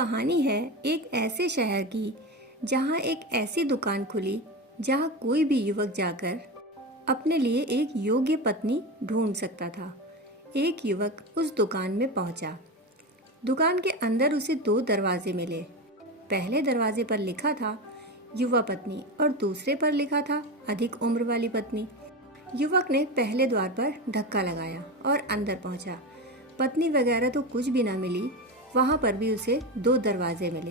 कहानी है एक ऐसे शहर की जहाँ एक ऐसी दुकान खुली जहाँ कोई भी युवक जाकर अपने लिए एक योग्य पत्नी ढूंढ सकता था। एक युवक उस दुकान में पहुंचा। दुकान के अंदर उसे 2 दरवाजे मिले। पहले दरवाजे पर लिखा था युवा पत्नी और दूसरे पर लिखा था अधिक उम्र वाली पत्नी। युवक ने पहले द्वार पर धक्का लगाया और अंदर पहुंचा। पत्नी वगैरह तो कुछ भी ना मिली। वहां पर भी उसे 2 दरवाजे मिले।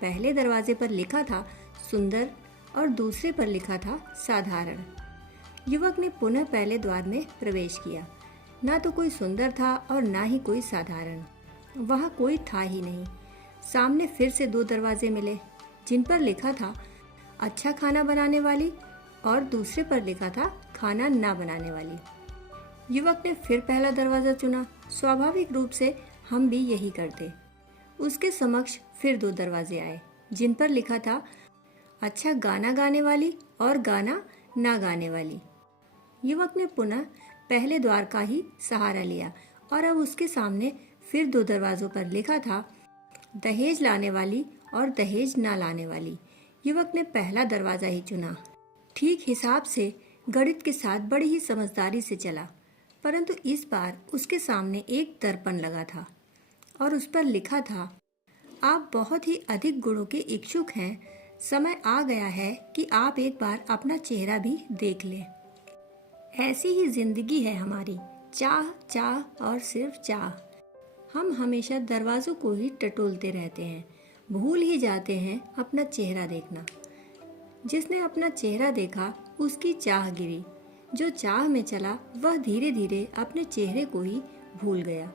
पहले दरवाजे पर लिखा था सुंदर और दूसरे पर लिखा था साधारण। युवक ने पुनः पहले द्वार में प्रवेश किया। ना तो कोई सुंदर था और ना ही कोई साधारण। वहां कोई था ही नहीं। सामने फिर से 2 दरवाजे मिले जिन पर लिखा था अच्छा खाना बनाने वाली और दूसरे पर लिखा था खाना ना बनाने वाली। युवक ने फिर पहला दरवाजा चुना। स्वाभाविक रूप से हम भी यही करते। उसके समक्ष फिर 2 दरवाजे आए जिन पर लिखा था अच्छा गाना गाने वाली और गाना ना गाने वाली। युवक ने पुनः पहले द्वार का ही सहारा लिया और अब उसके सामने फिर 2 दरवाजों पर लिखा था दहेज लाने वाली और दहेज ना लाने वाली। युवक ने पहला दरवाजा ही चुना। ठीक हिसाब से गणित के साथ बड़ी ही समझदारी से चला, परंतु इस बार उसके सामने एक दर्पण लगा था और उस पर लिखा था आप बहुत ही अधिक गुणों के इच्छुक हैं। समय आ गया है कि आप एक बार अपना चेहरा भी देख लें। ऐसी ही जिंदगी है हमारी, चाह चाह और सिर्फ चाह। हम हमेशा दरवाजों को ही टटोलते रहते हैं, भूल ही जाते हैं अपना चेहरा देखना। जिसने अपना चेहरा देखा उसकी चाह गिरी। जो चाह में चला वह धीरे धीरे अपने चेहरे को ही भूल गया।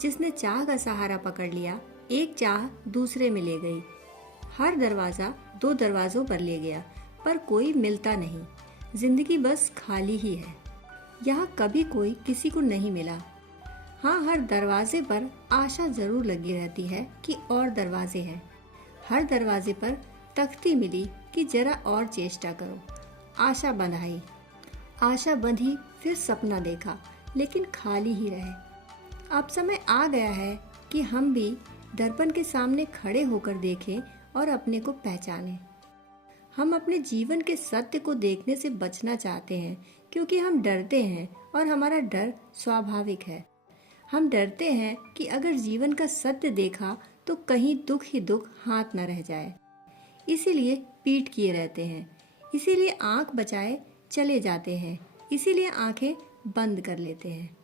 जिसने चाह का सहारा पकड़ लिया एक चाह दूसरे में ले गई। हर दरवाजा 2 दरवाजों पर ले गया पर कोई मिलता नहीं। जिंदगी बस खाली ही है। यहाँ कभी कोई किसी को नहीं मिला। हाँ, हर दरवाजे पर आशा जरूर लगी रहती है कि और दरवाजे हैं। हर दरवाजे पर तख्ती मिली कि जरा और चेष्टा करो। आशा बंधाई, आशा बंधी, फिर सपना देखा लेकिन खाली ही रहे। अब समय आ गया है कि हम भी दर्पण के सामने खड़े होकर देखें और अपने को पहचानें। हम अपने जीवन के सत्य को देखने से बचना चाहते हैं क्योंकि हम डरते हैं और हमारा डर स्वाभाविक है। हम डरते हैं कि अगर जीवन का सत्य देखा तो कहीं दुख ही दुख हाथ न रह जाए। इसीलिए पीठ किए रहते हैं, इसीलिए आंख बचाए चले जाते हैं, इसीलिए आंखें बंद कर लेते हैं।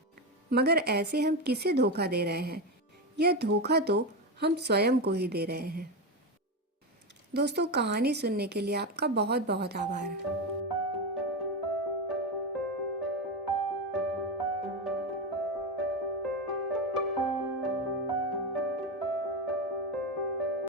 मगर ऐसे हम किसे धोखा दे रहे हैं? यह धोखा तो हम स्वयं को ही दे रहे हैं। दोस्तों, कहानी सुनने के लिए आपका बहुत बहुत आभार।